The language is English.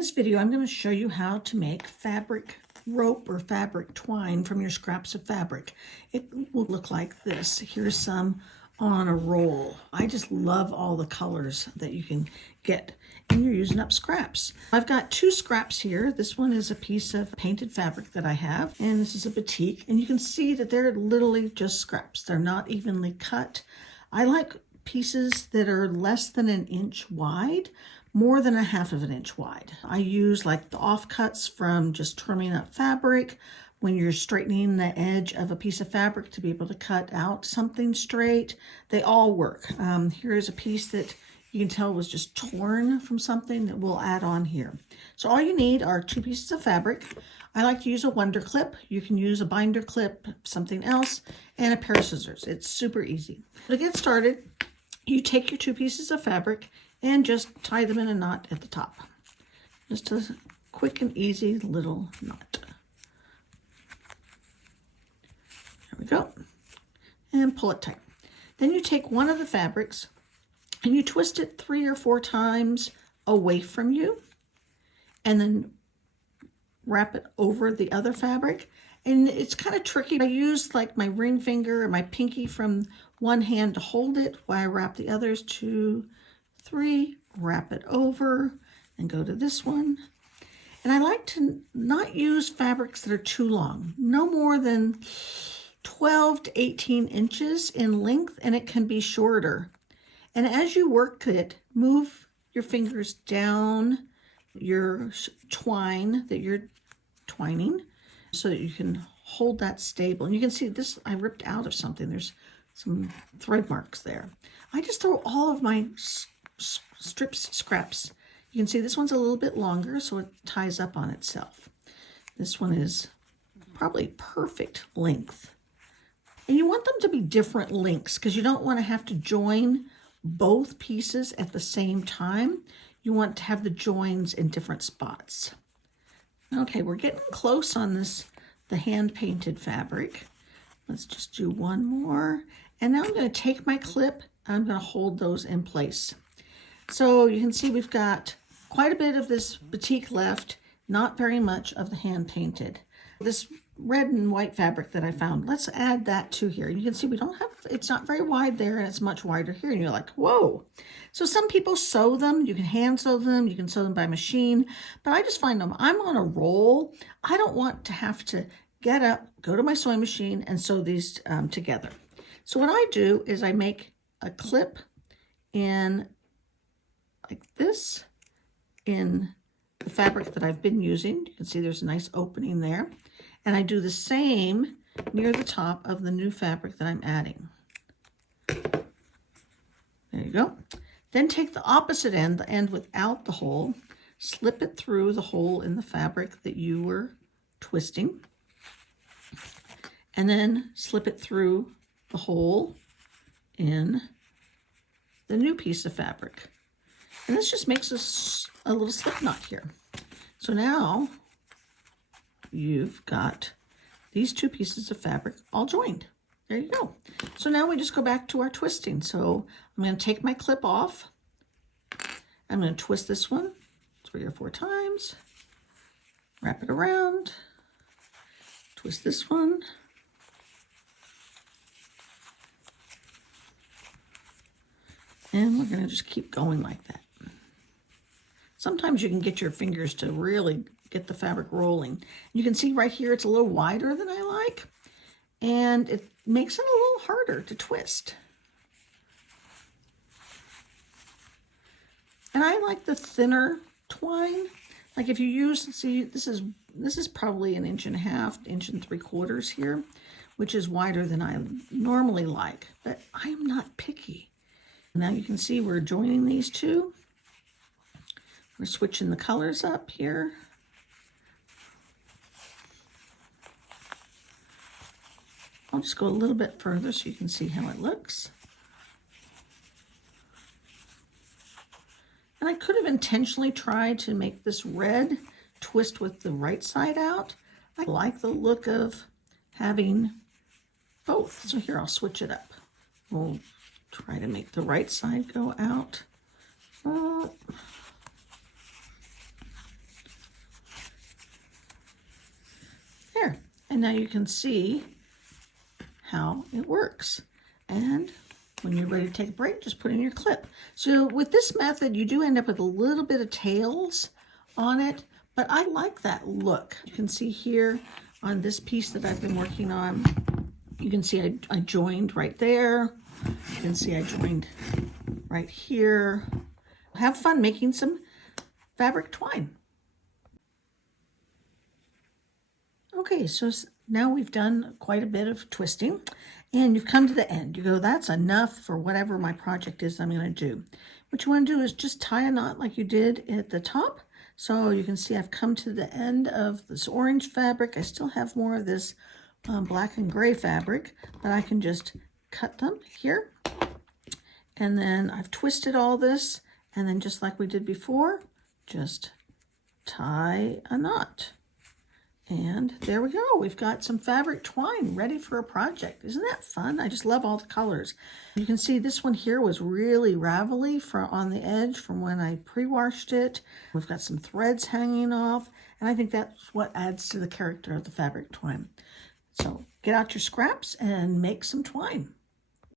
this video, I'm going to show you how to make fabric rope or fabric twine from your scraps of fabric. It will look like this. Here's some on a roll. I just love all the colors that you can get, and you're using up scraps. I've got two scraps here. This one is a piece of painted fabric that I have, and this is a batik, and you can see that they're literally just scraps. They're not evenly cut. I like pieces that are less than an inch wide, more than a half of an inch wide. I use like the offcuts from just trimming up fabric when you're straightening the edge of a piece of fabric to be able to cut out something straight. They all work. Here's a piece that you can tell was just torn from something that we'll add on here. So all you need are two pieces of fabric. I like to use a wonder clip. You can use a binder clip, something else, and a pair of scissors. It's super easy. To get started, you take your two pieces of fabric and just tie them in a knot at the top. Just a quick and easy little knot. There we go. And pull it tight. Then you take one of the fabrics and you twist it 3 or 4 times away from you, and then wrap it over the other fabric. And it's kind of tricky. I use like my ring finger and my pinky from one hand to hold it while I wrap the others. 2, 3, wrap it over, and go to this one. And I like to not use fabrics that are too long, no more than 12 to 18 inches in length, and it can be shorter. And as you work it, move your fingers down your twine that you're twining so that you can hold that stable. And you can see this, I ripped out of something. There's some thread marks there. I just throw all of my scraps. You can see this one's a little bit longer, so it ties up on itself. This one is probably perfect length. And you want them to be different lengths because you don't want to have to join both pieces at the same time. You want to have the joins in different spots. Okay, we're getting close on this, the hand-painted fabric. Let's just do one more. And now I'm going to take my clip and I'm going to hold those in place. So you can see we've got quite a bit of this batik left, not very much of the hand-painted. This red and white fabric that I found, let's add that to here. You can see we don't have, it's not very wide there and it's much wider here, and you're like, whoa. So some people sew them. You can hand sew them, you can sew them by machine, but I just find them, I'm on a roll. I don't want to have to get up, go to my sewing machine and sew these together. So what I do is I make a clip in like this in the fabric that I've been using. You can see there's a nice opening there. And I do the same near the top of the new fabric that I'm adding. There you go. Then take the opposite end, the end without the hole, slip it through the hole in the fabric that you were twisting, and then slip it through the hole in the new piece of fabric. And this just makes a little slip knot here. So now you've got these two pieces of fabric all joined. There you go. So now we just go back to our twisting. So I'm going to take my clip off. I'm going to twist this one 3 or 4 times, wrap it around, twist this one, and we're going to just keep going like that. Sometimes you can get your fingers to really get the fabric rolling. You can see right here it's a little wider than I like, and it makes it a little harder to twist. And I like the thinner twine. Like if you use, see, this is probably 1.5 inches, 1 3/4 here, which is wider than I normally like, but I'm not picky. Now you can see we're joining these two. We're switching the colors up here. I'll just go a little bit further so you can see how it looks. And I could have intentionally tried to make this red twist with the right side out. I like the look of having both. So here, I'll switch it up. We'll try to make the right side go out. And now you can see how it works. And when you're ready to take a break, just put in your clip. So with this method, you do end up with a little bit of tails on it, but I like that look. You can see here on this piece that I've been working on, you can see I joined right there. You can see I joined right here. Have fun making some fabric twine. Okay, so now we've done quite a bit of twisting and you've come to the end. You go, that's enough for whatever my project is I'm going to do. What you want to do is just tie a knot like you did at the top. So you can see I've come to the end of this orange fabric. I still have more of this black and gray fabric, but I can just cut them here. And then I've twisted all this, and then just like we did before, just tie a knot. And there we go. We've got some fabric twine ready for a project. Isn't that fun? I just love all the colors. You can see this one here was really ravelly on the edge from when I pre-washed it. We've got some threads hanging off, and I think that's what adds to the character of the fabric twine. So get out your scraps and make some twine.